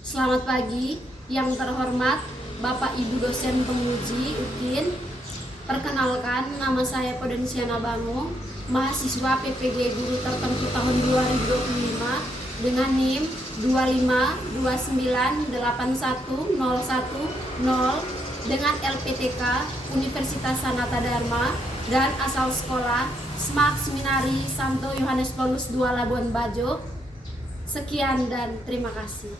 Selamat pagi, yang terhormat Bapak Ibu dosen penguji UKIN. Perkenalkan, nama saya Podensiana Bangung, mahasiswa PPG Guru Tertentu tahun 2025 dengan NIM 252981010 dengan LPTK Universitas Sanata Dharma dan asal sekolah SMAK Seminari Santo Yohanes Paulus II Labuan Bajo. Sekian dan terima kasih.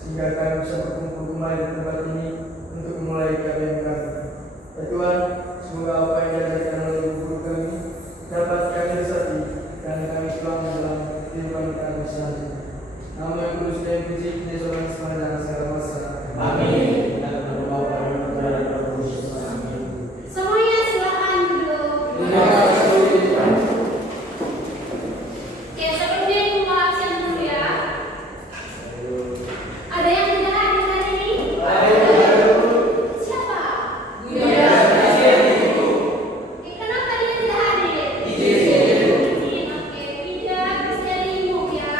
Sehingga kami bisa berkumpul kembali di tempat ini untuk memulai KBM kami. Ya Tuhan, semoga apa yang diajarkan oleh guru kami dapat kami resapi dan kami tuang dalam kehidupan kami selanjutnya. Nama yang kudus dan puji kita seorang sepanjang segala masa. Amin. Semuanya silakan duduk. Oke, sebelumnya ibu mau absen dulu ya. Ada yang tidak hadir hari ini? Siapa? Oke, kenapa dia tidak hadir? Izin. Oke, tidak bisa diimuk ya.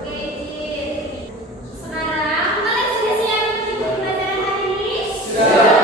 Oke, izin. Sekarang kalian sudah siap untuk pembelajaran hari ini? Sudah.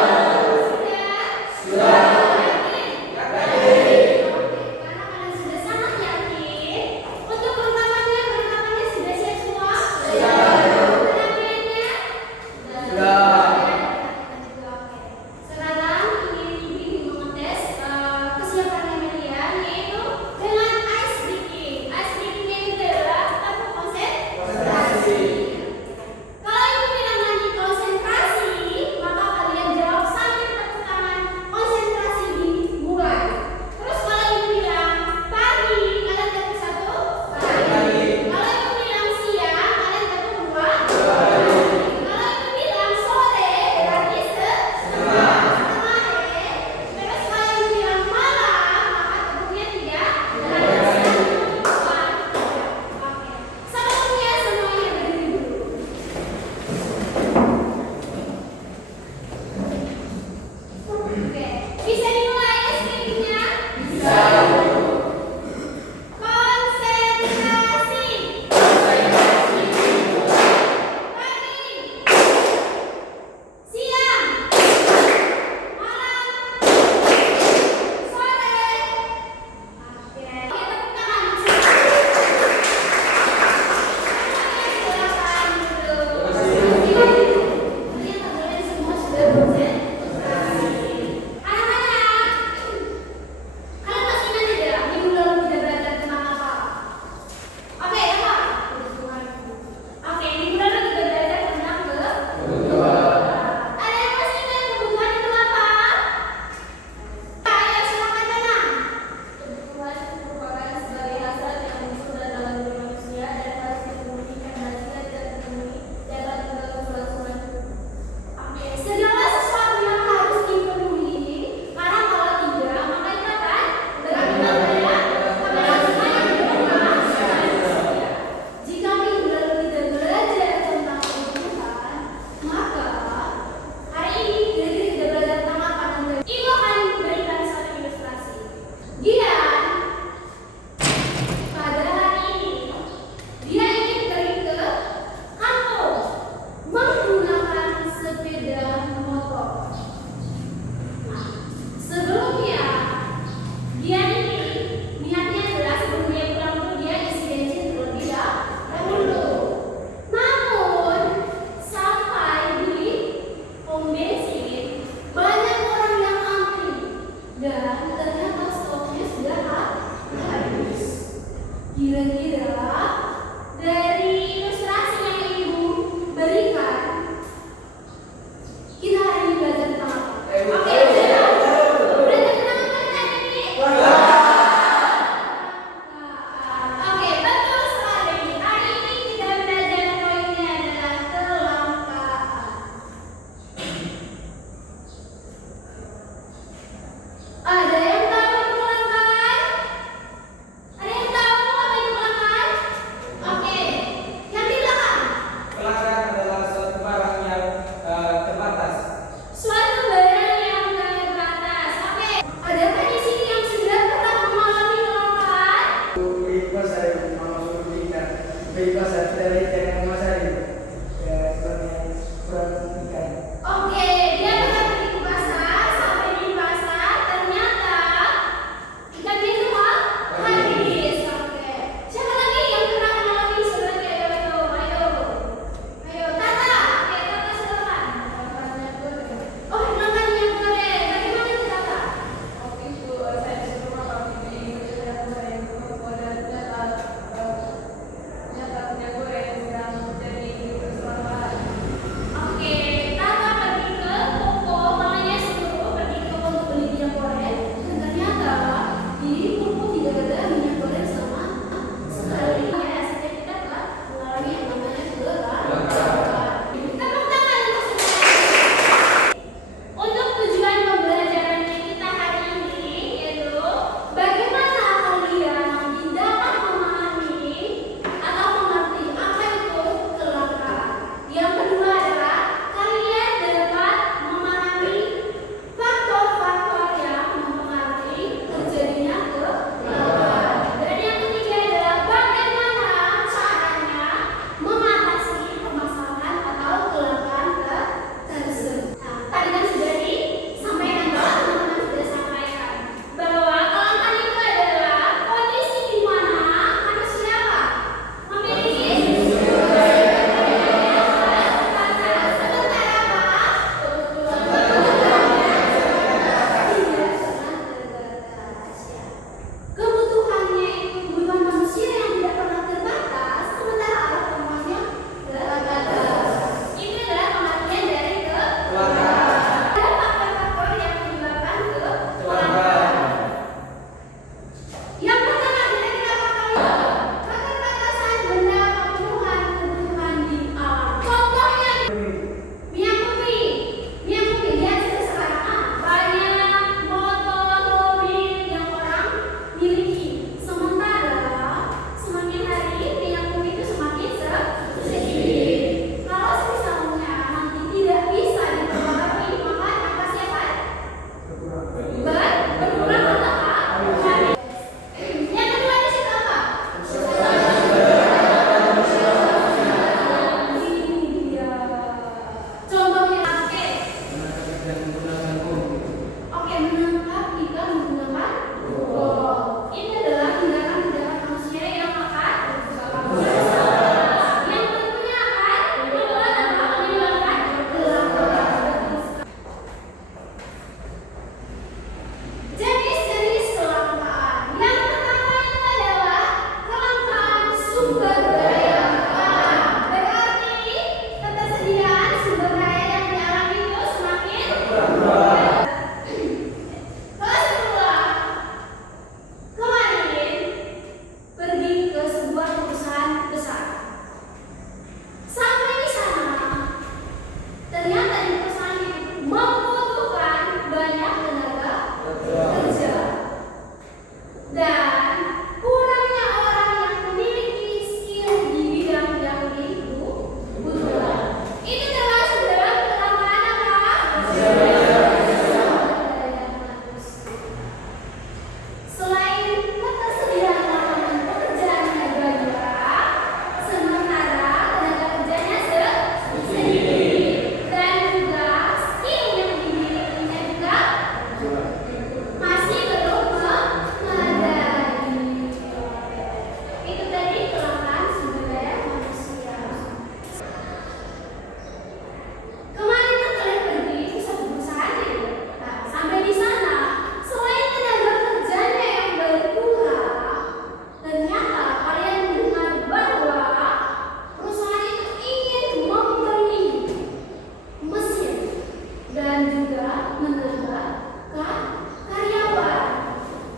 menambahkan karyawan.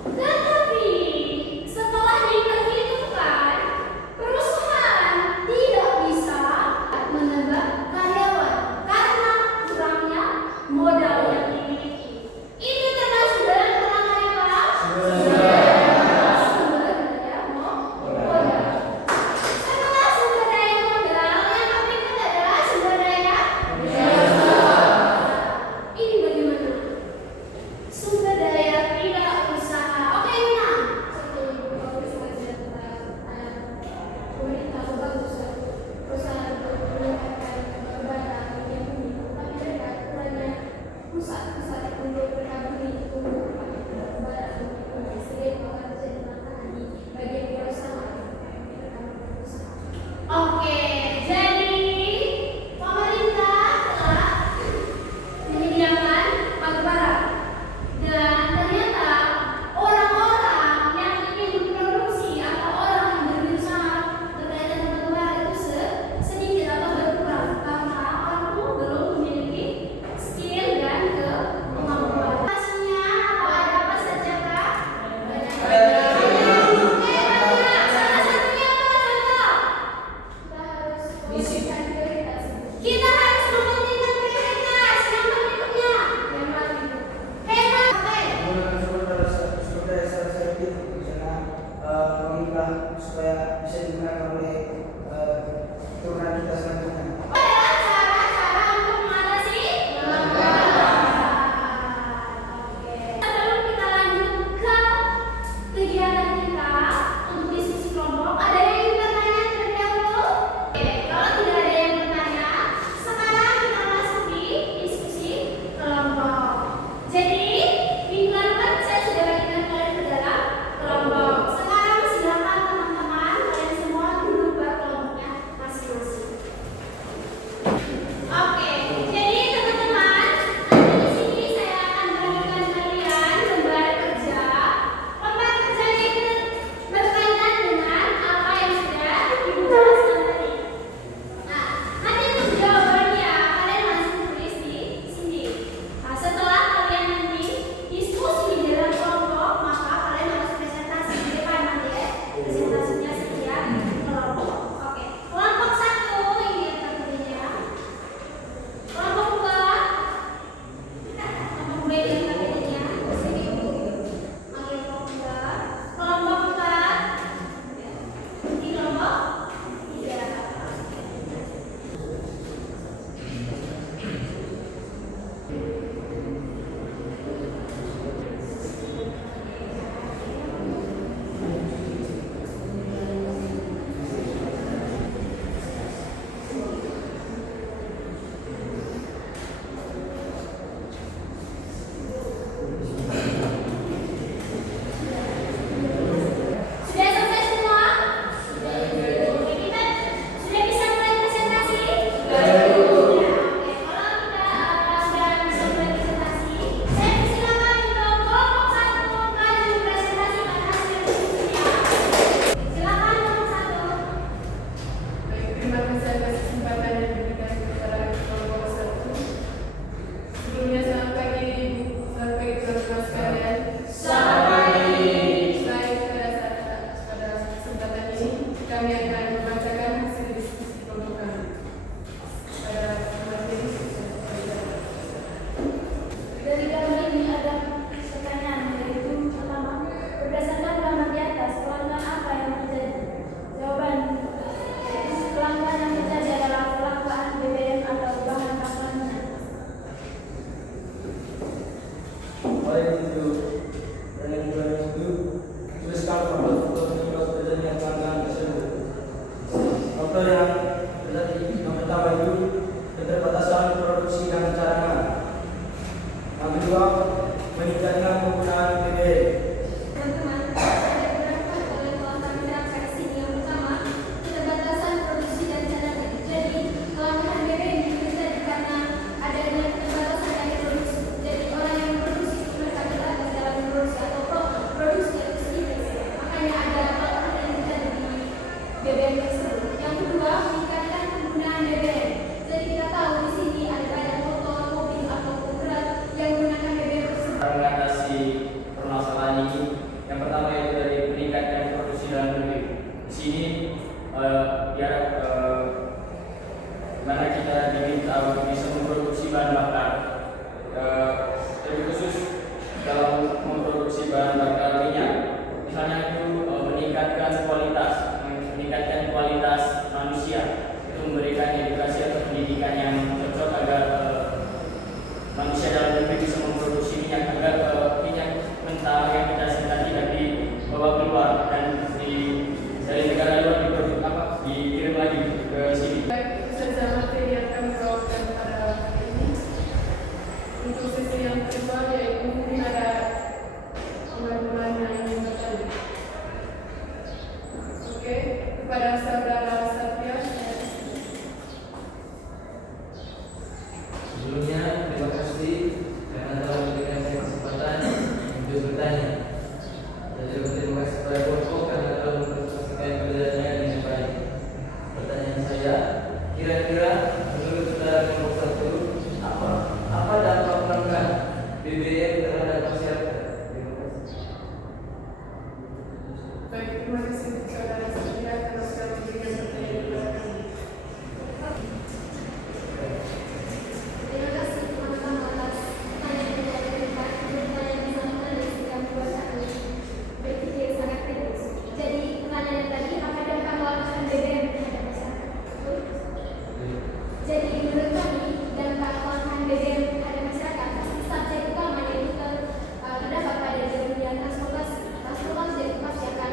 Tetapi setelah diperhitungkan, perusahaan tidak bisa menambah karyawan karena kurangnya modal yang dimiliki. Ini termasuk dalam kurang apa? Sumber daya modal. Setelah sumber daya modal, yang berikut adalah sumber daya ini bagaimana? Sumber daya wirausaha. Oke, Mina. Satu ibu bagus saja tentang berita bagus perusahaan meningkatkan barang yang unik, tapi dengan kurangnya pusat-pusat untuk recovery untuk barang unik sering menjadi makanan di bagian wirausaha. Oke, jadi pemerintah telah menyediakan batu bara, dan ternyata orang-orang yang ingin memproduksi atau orang yang berusaha berkaitan dengan batu bara itu sedikit atau berkurang karena orang itu belum memiliki skill dan kemampuan. Hasilnya ada apa saja, Kak? Banyak. Oke, banyak. Salah satunya apa, contoh? Kita harus mementingkan prioritas. Yang berikutnya hemat. Oke. Menggunakan sumber daya secara selektif, misalnya memilah supaya bisa digunakan oleh keturunan kita selanjutnya. Adalah cara-cara untuk mengatasi lambat. Oke. Sebelum kita lanjut ke kegiatan kita untuk diskusi kelompok, ada yang ingin bertanya terlebih dahulu? Oke, kalau tidak ada yang bertanya, sekarang kita masuk di diskusi kelompok. Jadi, minggu depan saya sudah bagikan kalian ke dalam kelompok. Sekarang silakan teman-teman kalian semua duduk berkelompoknya masing-masing. Oke, jadi teman-teman, nanti di sini saya akan bagikan kalian lembar kerja. Lembar kerja ini berkaitan dengan apa yang sudah Ibu jelaskan tadi. Nah, nanti untuk jawabannya kalian langsung tulis di sini. Nah, setelah kalian nanti diskusi di dalam kelompok, maka kalian harus presentasi di depan nanti ya. Presentasinya setiap kelompok. Oke, kelompok 1 ini yang tertulisnya. Kelompok 2, kelompok B yang tertulisnya. Sini Bu. Oke, kelompok 2. Kelompok 4. Ini kelompok 3. Sudah selesai semua? Oke, kita sudah bisa mulai presentasi? Oke, kalau kita sudah bisa mulai presentasi, saya persilakan untuk kelompok 1 maju presentasikan hasil diskusinya. Silakan kelompok 1. Baik, terima kasih atas kesempatan yang diberikan kepada kelompok 1. Sebelumnya selamat pagi Ibu, selamat pagi teman-teman sekalian. Selamat pagi. Baik, pada kesempatan ini kami akan membacakan hasil diskusi kelompok kami. Pada materi Dari kami ini ada pertanyaan, yaitu pertama, berdasarkan gambar di atas, pelanggan apa yang terjadi? Jawaban, pelanggan yang terjadi adalah kelangkaan BBM atau bahan bakar minyak. Oleh itu, dan yang kedua itu, tuliskan faktor penyebab terjadinya kelangkaan tersebut. Faktor yang terjadi yang pertama itu keterbatasan produksi dan cadangan. Yang kedua, meningkatnya penggunaan BBM. Teman-teman, saya beberapa oleh pelanggan minyak versi yang pertama, keterbatasan produksi dan cadangan. Jadi, kelangkaan BBM ini terjadi karena adanya keterbatasan dari produksi. Jadi, orang yang memproduksi mereka terbatas dalam memproduksi atau bisa memproduksi minyak agar minyak mentah yang kita tadi tadi bawa keluar dan dari negara luar dikirim lagi ke sini. Baik, itu saja materi yang kami bawakan pada hari ini. Untuk sesi yang kedua yaitu mungkin ada teman-teman yang ingin bertanya. Oke, kepada saudara Satya. Sebelumnya, terima kasih karena telah memberikan saya kesempatan untuk bertanya. Dan juga terima kasih kepada Boko karena telah mempresentasikan pelajarannya dengan baik. Pertanyaan saya, kira-kira menurut saudara nomor 1, apa dampak pelanggan BBM terhadap masyarakat? Terima kasih. Baik, terima kasih saudara Satya atas memberikan pertanyaan kepada kami. Terima kasih teman-teman atas pertanyaan yang diberikan. Pertanyaan yang sangat menarik yang membuat kami berpikir sangat kritis. Jadi pertanyaan tadi, apa dampak pengeluaran BBM terhadap masyarakat? Jadi menurut kami dampak pengeluaran BBM terhadap masyarakat pasti subjek utama yaitu terdapat pada dunia transportasi. Transportasi itu pasti akan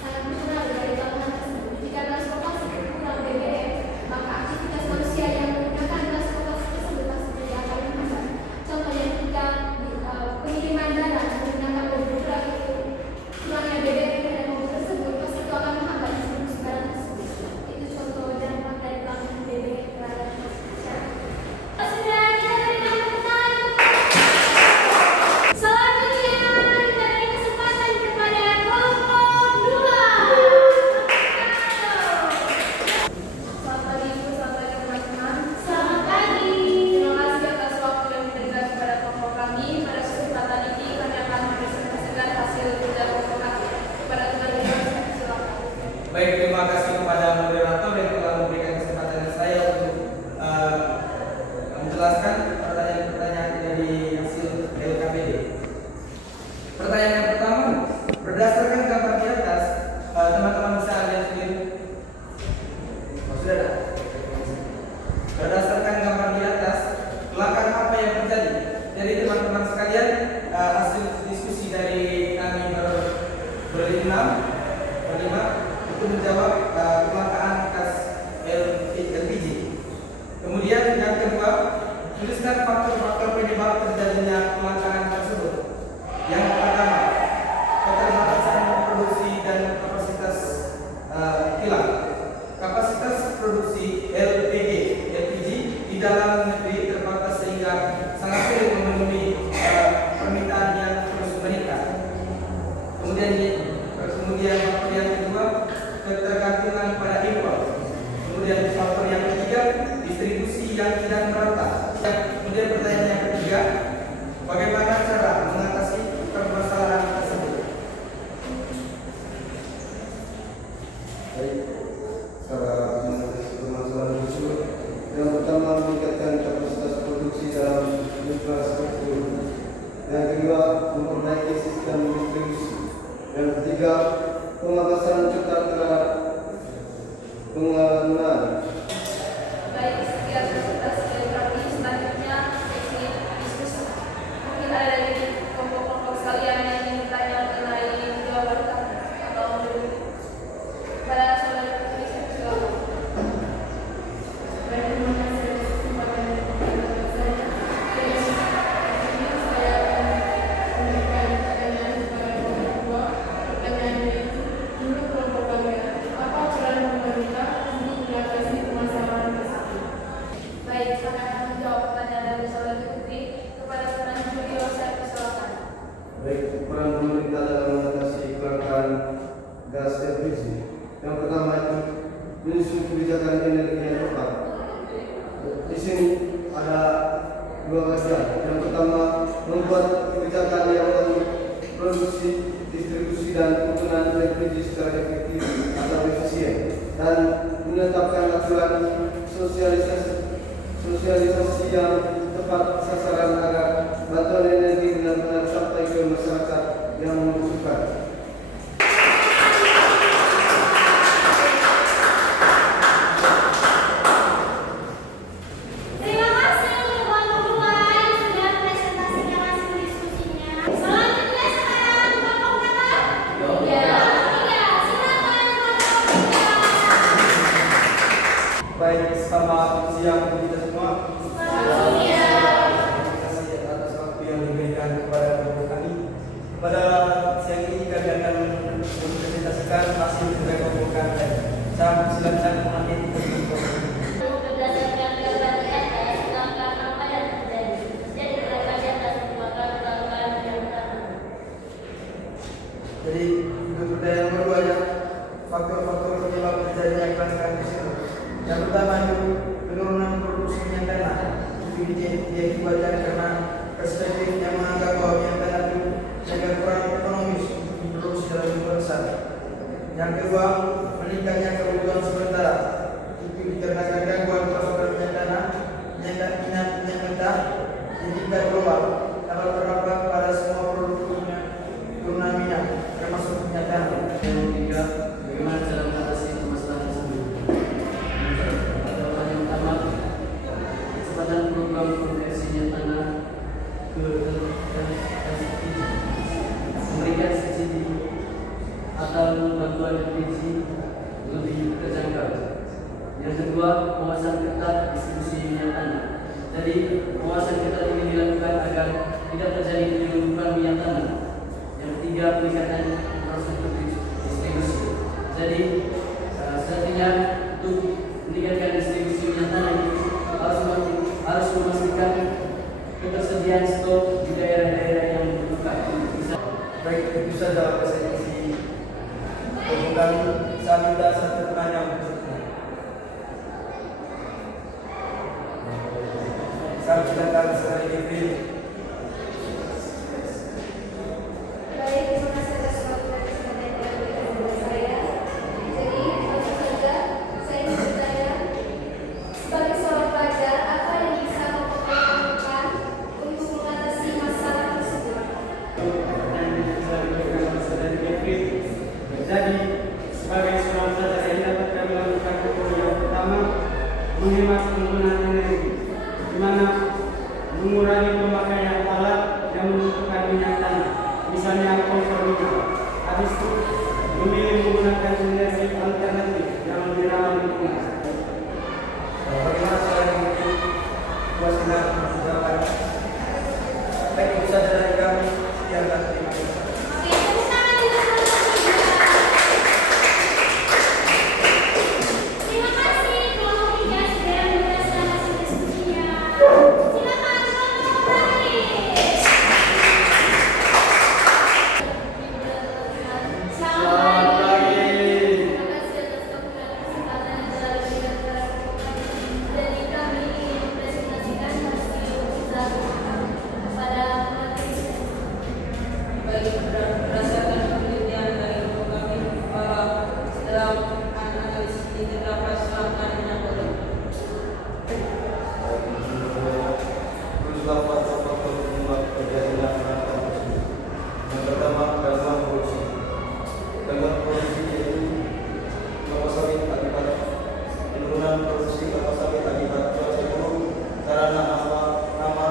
sangat berpengaruh dari pengeluaran tersebut. Jika transportasi kurang BBM, maka aktivitas manusia yang menggunakan transportasi tersebut pasti tidak akan berhasil. Contohnya ketika pengiriman barang menggunakan mobil truk itu kurangnya BBM pada mobil tersebut pasti itu akan menghambat distribusi barang tersebut. Itu contoh dampak dari pelanggan BBM terhadap masyarakat. Sudah kita berikan pertanyaan. Selanjutnya kita beri kesempatan kepada kelompok 2. Selamat pagi Ibu, selamat pagi teman-teman. Selamat pagi. Terima kasih atas waktu yang diberikan kepada kelompok kami. Pada kesempatan ini kami akan mempresentasikan hasil kerja kelompok kami. Kepada teman-teman, silakan. Baik, terima kasih kepada moderator yang telah memberikan kesempatan saya untuk menjelaskan pertanyaan-pertanyaan dari hasil LKPD. Pertanyaan yang pertama, berdasarkan gambar di atas, teman-teman bisa lihat sendiri. Oh, sudah ada. Berdasarkan gambar di atas, kelangkaan apa yang terjadi? Jadi teman-teman sekalian, hasil diskusi dari kami berlima untuk menjawab kelangkaan gas LPG. Kemudian yang kedua, tuliskan faktor-faktor penyebab terjadinya kelangkaan tersebut. Yang pertama, keterbatasan produksi dan kapasitas kilang. Kapasitas produksi LPG di dalam negeri terbatas sehingga sangat sulit memenuhi permintaan yang terus meningkat. Kemudian faktor yang kedua, ketergantungan pada impor. Kemudian faktor yang ketiga, distribusi yang tidak merata. Kemudian pertanyaan yang ketiga, bagaimana cara mengatasi permasalahan tersebut? Baik, cara mengatasi permasalahan tersebut, yang pertama meningkatkan kapasitas produksi dalam infrastruktur. Yang kedua, memperbaiki sistem distribusi. Yang ketiga, pengawasan ketat terhadap penggunaan. Baik, sekian atas dari kami. Selanjutnya sesi diskusi. Mungkin ada dari kelompok-kelompok sekalian yang ingin bertanya mengenai jawaban kami atau pada saudara Putri, silakan. Baik, terima kasih atas kesempatan yang diberikan kepada saya. Jadi, ini saya akan memberikan pertanyaan kepada kelompok 2. Pertanyaannya itu, menurut kelompok kalian, apa peran pemerintah untuk mengatasi permasalahan tersebut? Baik, saya akan menjawab pertanyaan dari saudara Putri kepada teman Julio. Saya persilakan. Baik, peran pemerintah dalam mengatasi kelangkaan gas LPG. Yang pertama itu menyusun kebijakan energi yang tepat. Di sini ada dua bagian. Yang pertama, membuat kebijakan yang memproduksi, distribusi dan penggunaan LPG secara efektif atau efisien, dan menetapkan aturan sosialisasi yang tepat sasaran agar bantuan energi benar-benar sampai ke masyarakat yang membutuhkan. Terima kasih untuk kelompok 2 yang sudah presentasi memberikan subsidi atau bantuan LPG lebih terjangkau. Yang kedua, pengawasan ketat distribusi minyak tanah. Jadi, pengawasan ketat ini dilakukan agar tidak terjadi penyelundupan minyak tanah. Yang ketiga, peningkatan infrastruktur distribusi. Jadi, setiap untuk meningkatkan distribusi minyak tanah ini harus memastikan ketersediaan stok di daerah-daerah yang membutuhkan. Baik, itu saja presentasi kami. Saya minta satu pertanyaan berikutnya. Saya silakan sekali lagi. Baik, terima kasih atas waktu dan kesempatan yang diberikan kepada saya. Jadi, langsung saja saya ingin bertanya, sebagai seorang pelajar, apa yang bisa Bapak lakukan untuk mengatasi masalah tersebut? Jadi, sebagai seorang pelajar yang dapat kami lakukan yang pertama, menghemat penggunaan energi, di mana mengurangi pemakaian alat yang membutuhkan minyak tanah, misalnya kompor minyak. Habis itu, memilih menggunakan energi alternatif yang lebih ramah lingkungan. Bagaimana soal yang mungkin puas dengan menjawab? Baik, itu saja dari kami. Sekian dan terima kasih. Oke, tepuk tangan untuk terima kasih. Kelompok 3 segera menjelaskan hasil diskusinya. Silakan kelompok terakhir. Selamat pagi. Terima kasih atas waktu dan kesempatan yang telah diberikan kepada kami. Jadi kami ingin mempresentasikan hasil usaha pada materi. Berdasarkan penelitian dari kelompok kami bahwa dalam analisis ini terdapat selatan minyak goreng. Terus dapat faktor penyebab terjadinya kenaikan tersebut. Yang pertama, gangguan produksi. Gangguan produksi yaitu kelapa sawit akibat penurunan produksi kelapa sawit akibat cuaca buruk karena hama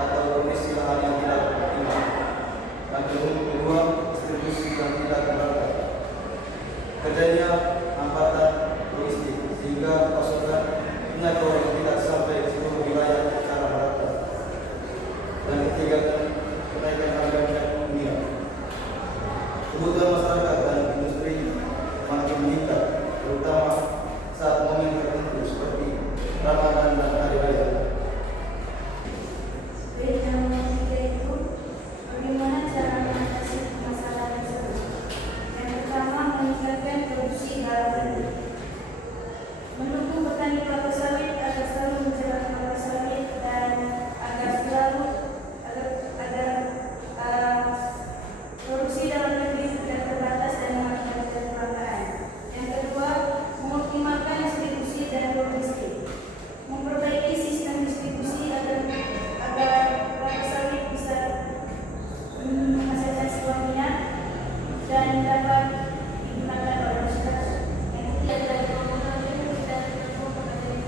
atau kondisi lahan yang tidak optimal. Yang kedua, distribusi yang tidak merata. Terjadinya hambatan logistik sehingga pasokan minyak goreng tidak sampai ke seluruh wilayah secara merata. Yang ketiga, kenaikan harga minyak dunia. Kebutuhan masyarakat dan industri makin meningkat, terutama saat momen tertentu seperti Ramadan dan hari raya. Baik, yang ketiga itu bagaimana cara mengatasi masalah tersebut? Yang pertama, meningkatkan produksi dalam negeri. Mendukung petani kelapa sawit agar selalu mencetak kelapa sawit dan agar selalu produksi dalam negeri tidak terbatas dan mengakibatkan kelangkaan. Yang kedua, mengoptimalkan distribusi dan logistik. Memperbaiki sistem distribusi agar kelapa sawit bisa menghasilkan sebuah minyak dan dapat digunakan oleh masyarakat. Yang ketiga, dari kelompok kami kita kelompok dari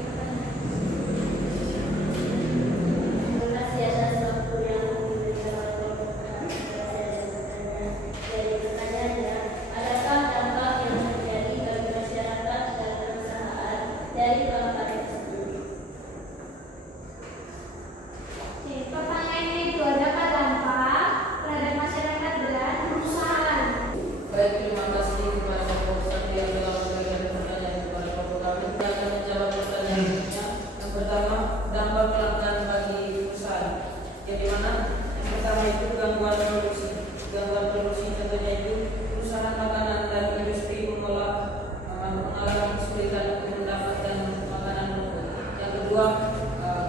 terima kasih atas waktu yang diberikan oleh kelompok kami. Dari pertanyaannya, adakah dampak yang terjadi bagi masyarakat dan perusahaan dari kelangkaan tersebut? Pertanyaannya itu, adakah dampak terhadap masyarakat dan perusahaan? Baik, terima kasih kepada kelompok satu yang telah memberikan pertanyaan kepada kelompok kami. Kita akan menjawab pertanyaannya. Yang pertama, dampak kelangkaan bagi perusahaan. Yang dimana yang pertama itu gangguan produksi. Gangguan produksi contohnya itu perusahaan makanan dan industri mengolah mengalami kesulitan untuk mendapatkan makanan pokok. Yang kedua,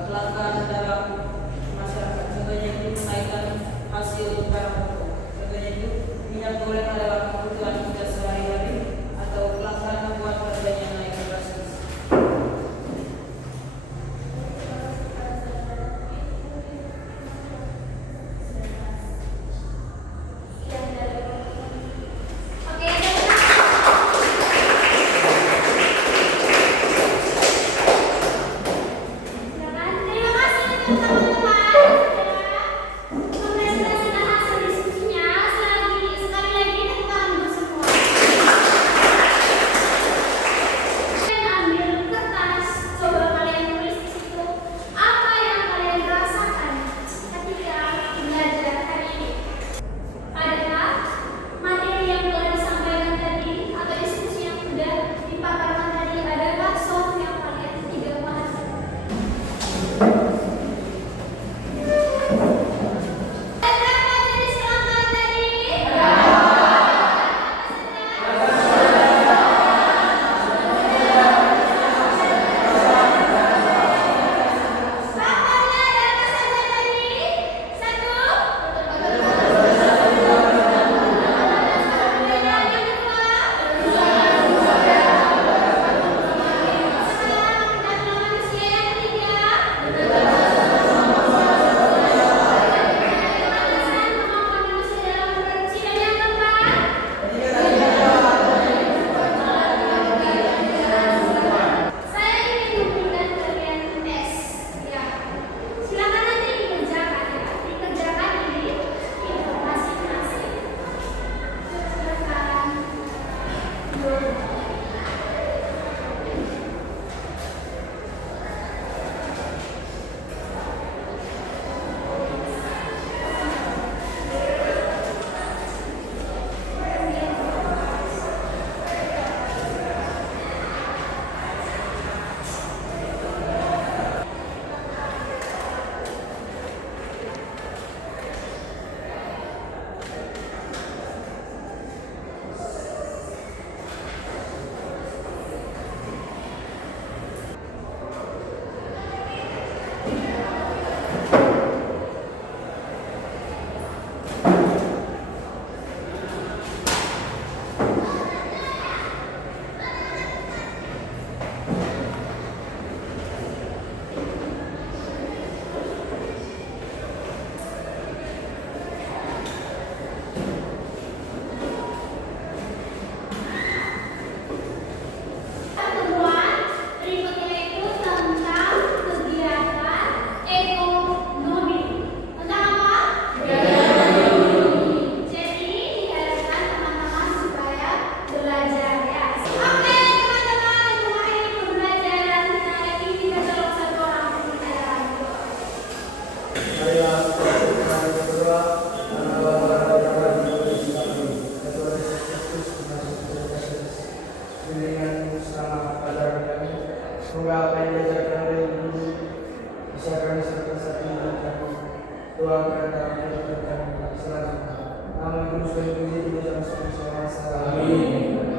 kelangkaan dalam masyarakat. Contohnya itu menaikkan hasil barang pokok. Contohnya itu minyak goreng adalah kebutuhan kita sehari-hari atau kelangkaan membuat harganya naik drastis. Oke, terima kasih untuk teman-teman. Pertemuan berikutnya itu tentang kegiatan ekonomi. Tentang apa? Jadi diharapkan teman-teman supaya belajar ya. Oke teman-teman, mulai pembelajaran kita lagi. Kita tolong satu orang pembelajaran. Marilah kita berdoa karena Bapa dan Putra dan Roh Kudus. Amin. Ya Tuhan Yesus Kristus, termasuk Kristus, bimbingan selama pelajaran kami. Semoga apa yang diajarkan oleh Guru bisa kami serta dan kami tuangkan dalam kehidupan kami selanjutnya. Nama Guru sudah dipuji di dalam semua masa. Amin.